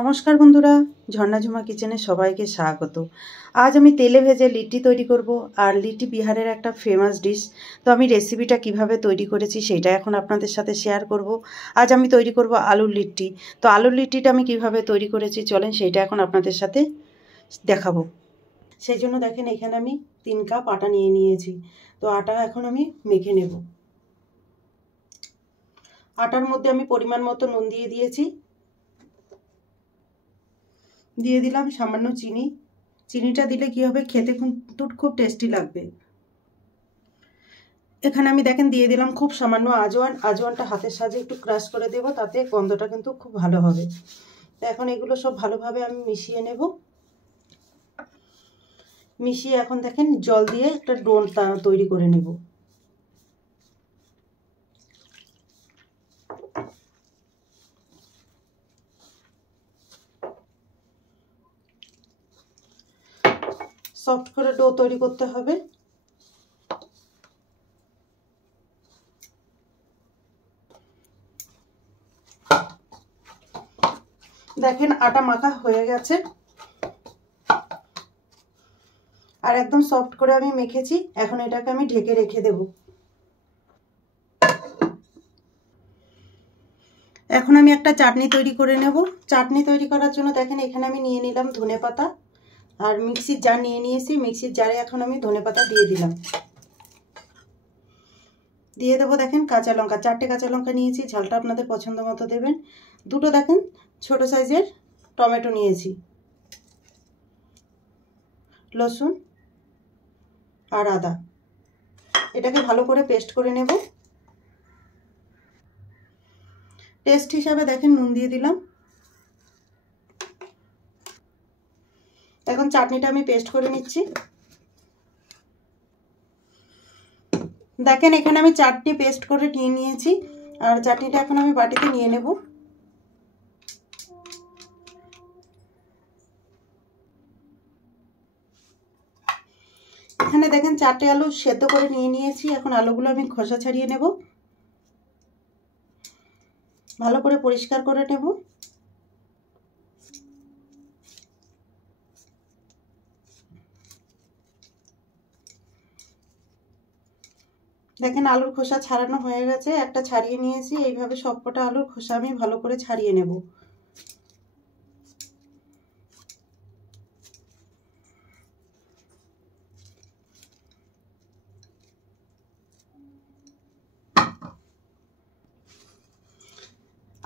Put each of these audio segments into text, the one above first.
নমস্কার বন্ধুরা, ঝর্ণা ঝুমা কিচেনে সবাইকে স্বাগত। আজ আমি তেলে ভেজে লিট্টি তৈরি করব। আর লিট্টি বিহারের একটা ফেমাস ডিশ। তো আমি রেসিপিটা কিভাবে তৈরি করেছি সেটা এখন আপনাদের সাথে শেয়ার করব। আজ আমি তৈরি করব আলুর লিট্টি। তো আলুর লিট্টিটা আমি কিভাবে তৈরি করেছি চলেন সেটা এখন আপনাদের সাথে দেখাবো। সেই জন্য দেখেন এখানে আমি 3 কাপ আটা নিয়ে নিয়েছি। তো আটা এখন আমি মেখে নেব। আটার মধ্যে আমি পরিমাণ মতো নুন দিয়ে দিয়েছি, দিয়ে দিলাম সামান্য চিনি। চিনিটা দিলে কি হবে, খেতে কিন্তু খুব টেস্টি লাগবে। এখানে আমি দেখেন দিয়ে দিলাম খুব সামান্য আজওয়ান। আজওয়ানটা হাতের সাহায্যে একটু ক্রাশ করে দেব, তাতে গন্ধটা কিন্তু খুব ভালো হবে। এখন এগুলো সব ভালোভাবে আমি মিশিয়ে নেব। মিশিয়ে এখন দেখেন জল দিয়ে একটা ডো তৈরি করে নেব। সফট করে ডো তৈরি করতে হবে। দেখেন আটা মাখা হয়ে গেছে আর একদম সফট করে আমি মেখেছি। এখন এটাকে আমি ঢেকে রেখে দেব। এখন আমি একটা চাটনি তৈরি করে নেব। চাটনি তৈরি করার জন্য দেখেন এখানে আমি নিয়ে নিলাম ধনেপাতা আর মিক্সির জার নিয়ে নিয়েছি। মিক্সির জারে এখন আমি ধনেপাতা দিয়ে দিলাম। দিয়ে দেবো দেখেন কাঁচা লঙ্কা, 4টে কাঁচা লঙ্কা নিয়েছি, ঝালটা আপনাদের পছন্দ মতো দেবেন। দুটো দেখেন ছোট সাইজের টমেটো নিয়েছি, লসুন আর আদা। এটাকে ভালো করে পেস্ট করে নেব। টেস্ট হিসাবে দেখেন নুন দিয়ে দিলাম। এখন চাটনিটা আমি পেস্ট করে নিচ্ছি। দেখেন এখানে আমি চাটনি পেস্ট করে নিয়ে নিয়েছি আর চাটনিটা এখন আমি বাটিতে নিয়ে নেব। এখানে দেখেন 4টে আলু সেদ্ধ করে নিয়ে নিয়েছি। এখন আলুগুলো আমি খোসা ছাড়িয়ে নেব, ভালো করে পরিষ্কার করে নেব। দেখেন আলুর খোসা ছাড়ানো হয়ে গেছে, একটা ছাড়িয়ে নিয়েছি। এইভাবে সবকটা আলুর খোসা আমি ভালো করে ছাড়িয়ে নেব।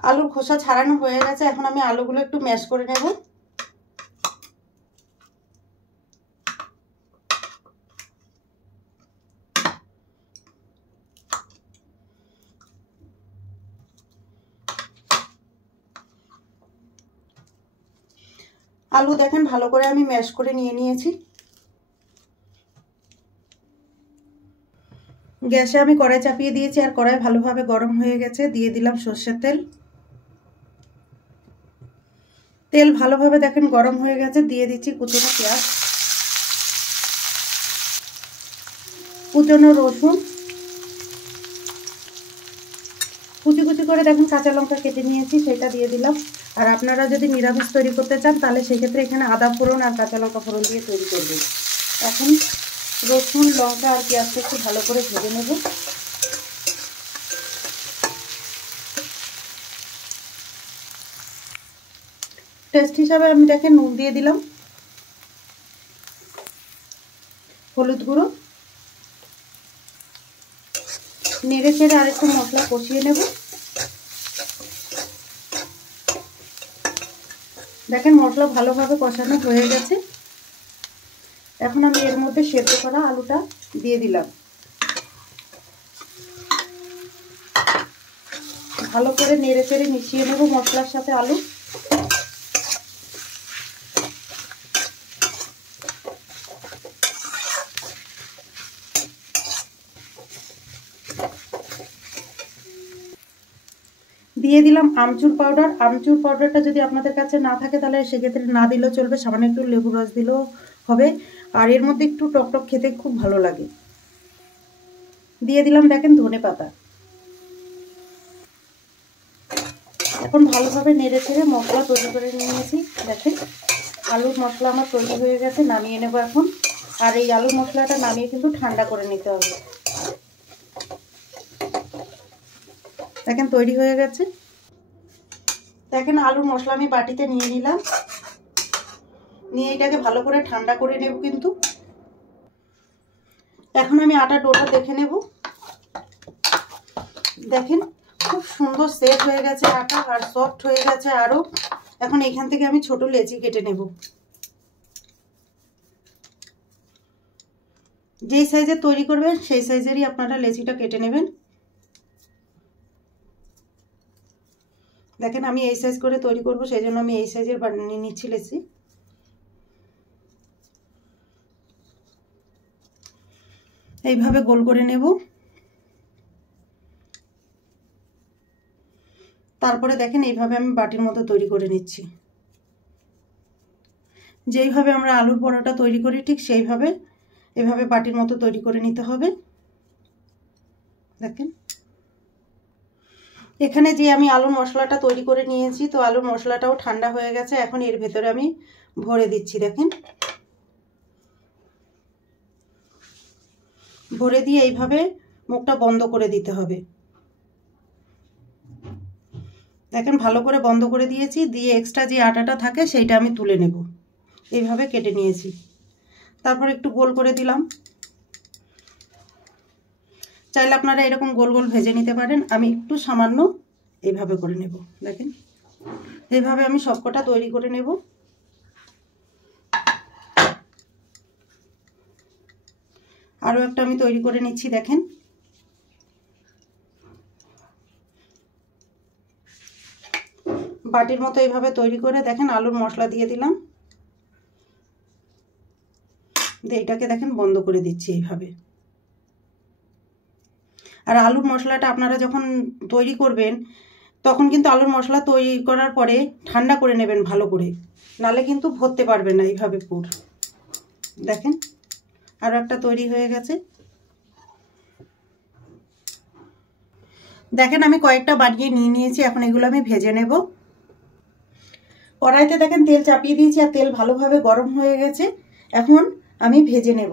আলুর খোসা ছাড়ানো হয়ে গেছে, এখন আমি আলুগুলো একটু ম্যাশ করে নেব। আলু দেখেন ভালো করে আমি ম্যাশ করে নিয়ে নিয়েছি। গ্যাসে আমি কড়াই চাপিয়ে দিয়েছি আর কড়াই ভালোভাবে গরম হয়ে গেছে। দিয়ে দিলাম সর্ষের তেল। তেল ভালোভাবে দেখেন গরম হয়ে গেছে, দিয়ে দিচ্ছি কুচনো পেঁয়াজ, কুচনো রসুন, কুচি কুচি করে দেখেন কাঁচা লঙ্কা কেটে নিয়েছি, সেটা দিয়ে দিলাম। আর আপনারা যদি নিরামিষ তৈরি করতে চান তাহলে সেক্ষেত্রে এখানে আদা ফোড়ন আর কাঁচা লঙ্কা ফোড়ন দিয়ে তৈরি করবেন। এখন রসুন, লঙ্কা আর পেঁয়াজটা একটু ভালো করে ভেজে নেব। টেস্ট হিসাবে আমি দেখেন নুন দিয়ে দিলাম, হলুদ গুঁড়ো, নেড়ে চেড়ে আরেকটু মশলা কষিয়ে নেব। দেখেন মশলা ভালোভাবে কষানো হয়ে গেছে। এখন আমি এর মধ্যে সেদ্ধ করা আলুটা দিয়ে দিলাম। ভালো করে নেড়ে চেড়ে মিশিয়ে নেব মশলার সাথে আলু। দিয়ে দিলাম আমচুর পাউডার। আমচুর পাউডারটা যদি আপনাদের কাছে না থাকে তাহলে সেক্ষেত্রে না দিলেও চলবে, সামান্য একটু লেবু রস দিলেও হবে। আর এর মধ্যে একটু টকটক খেতে খুব ভালো লাগে। দিয়ে দিলাম দেখেন ধনেপাতা। এখন ভালোভাবে নেড়ে ছেড়ে মশলা তৈরি করে নিয়েছি। দেখেন আলুর মশলা আমার তৈরি হয়ে গেছে, নামিয়ে নেব এখন। আর এই আলুর মশলাটা নামিয়ে কিন্তু ঠান্ডা করে নিতে হবে। দেখেন তৈরি হয়ে গেছে। দেখেন আলুর মশলা আমি বাটিতে নিয়ে নিলাম, নিয়ে এটাকে ভালো করে ঠান্ডা করে নেব। কিন্তু এখন আমি আটা ডোটা দেখে নেব। দেখেন খুব সুন্দর সেট হয়ে গেছে আটা, আর সফট হয়ে গেছে আরো। এখন এখান থেকে আমি ছোট লেচি কেটে নেব। যেই সাইজের তৈরি করবেন সেই সাইজেরই আপনারা লেচিটা কেটে নেবেন। দেখেন আমি এই সাইজ করে তৈরি করব, সেই জন্য আমি এই সাইজের বানিয়ে নিচ্ছি লেচি। এইভাবে গোল করে নেব। তারপরে দেখেন এইভাবে আমি বাটির মতো তৈরি করে নিচ্ছি। যেইভাবে আমরা আলুর পরোটা তৈরি করি ঠিক সেইভাবে এভাবে বাটির মতো তৈরি করে নিতে হবে। দেখেন এখানে যে আমি আলুর মশলাটা তৈরি করে নিয়েছি, তো আলুর মশলাটাও ঠান্ডা হয়ে গেছে। এখন এর ভেতরে আমি ভরে দিচ্ছি। দেখেন ভরে দিয়ে এইভাবে মুখটা বন্ধ করে দিতে হবে। দেখেন ভালো করে বন্ধ করে দিয়েছি, দিয়ে এক্সট্রা যে আটাটা থাকে সেইটা আমি তুলে নেব। এইভাবে কেটে নিয়েছি, তারপর একটু গোল করে দিলাম। চাইলে আপনারা এরকম গোল গোল ভেজে নিতে পারেন, আমি একটু সামান্য এইভাবে করে নেব। দেখেন এইভাবে আমি সবকটা তৈরি করে নেব। আরও একটা আমি তৈরি করে নিচ্ছি। দেখেন বাটির মতো এইভাবে তৈরি করে দেখেন আলুর মশলা দিয়ে দিলাম, দিয়ে এটাকে দেখেন বন্ধ করে দিচ্ছি এইভাবে। আর আলুর মশলাটা আপনারা যখন তৈরি করবেন তখন কিন্তু আলুর মশলা তৈরি করার পরে ঠান্ডা করে নেবেন ভালো করে, নালে কিন্তু ভরতে পারবেন না এইভাবে পুর। দেখেন আরও একটা তৈরি হয়ে গেছে। দেখেন আমি কয়েকটা বানিয়ে নিয়ে নিয়েছি, এখন এগুলো আমি ভেজে নেব। কড়াইতে দেখেন তেল চাপিয়ে দিয়েছি, আর তেল ভালোভাবে গরম হয়ে গেছে। এখন আমি ভেজে নেব।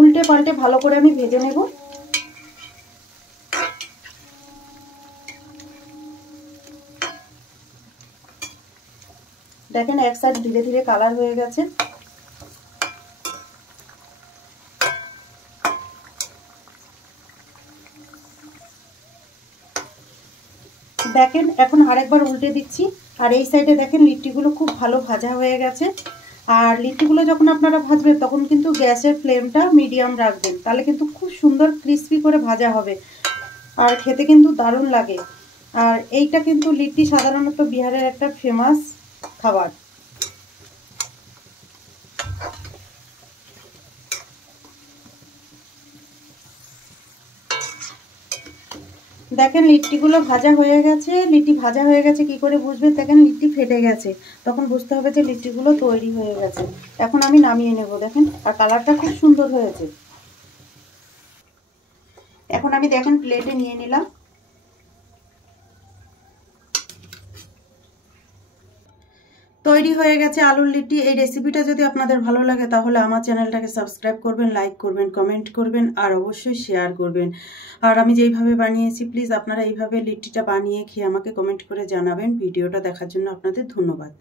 উল্টে পাল্টে ভালো করে আমি ভেজে নেব। দেখেন এক সাইড ধীরে ধীরে কালার হয়ে গেছে। দেখেন এখন আরেকবার উল্টে দিচ্ছি, আর এই সাইডে দেখেন লিট্টিগুলো খুব ভালো ভাজা হয়ে গেছে। আর লিট্টিগুলো যখন আপনারা ভাজবেন তখন কিন্তু গ্যাসের ফ্লেমটা মিডিয়াম রাখবেন, তাহলে কিন্তু খুব সুন্দর ক্রিস্পি করে ভাজা হবে, আর খেতে কিন্তু দারুণ লাগে। আর এইটা কিন্তু লিট্টি সাধারণত বিহারের একটা ফেমাস খাবার। দেখেন লিট্টিগুলো ভাজা হয়ে গেছে। লিট্টি ভাজা হয়ে গেছে কি করে বুঝবেন? দেখেন লিট্টি ফেটে গেছে, তখন বুঝতে হবে যে লিট্টিগুলো তৈরি হয়ে গেছে। এখন আমি নামিয়ে নেব। দেখেন আর কালারটা খুব সুন্দর হয়েছে। এখন আমি দেখেন প্লেটে নিয়ে নিলাম। তৈরি হয়ে গেছে আলুর লিট্টি। এই রেসিপিটা যদি আপনাদের ভালো লাগে তাহলে আমার চ্যানেলটাকে সাবস্ক্রাইব করবেন, লাইক করবেন, কমেন্ট করবেন, আর অবশ্যই শেয়ার করবেন। আর আমি যেইভাবে বানিয়েছি প্লিজ আপনারা এইভাবে লিট্টিটা বানিয়ে খেয়ে আমাকে কমেন্ট করে জানাবেন। ভিডিওটা দেখার জন্য আপনাদের ধন্যবাদ।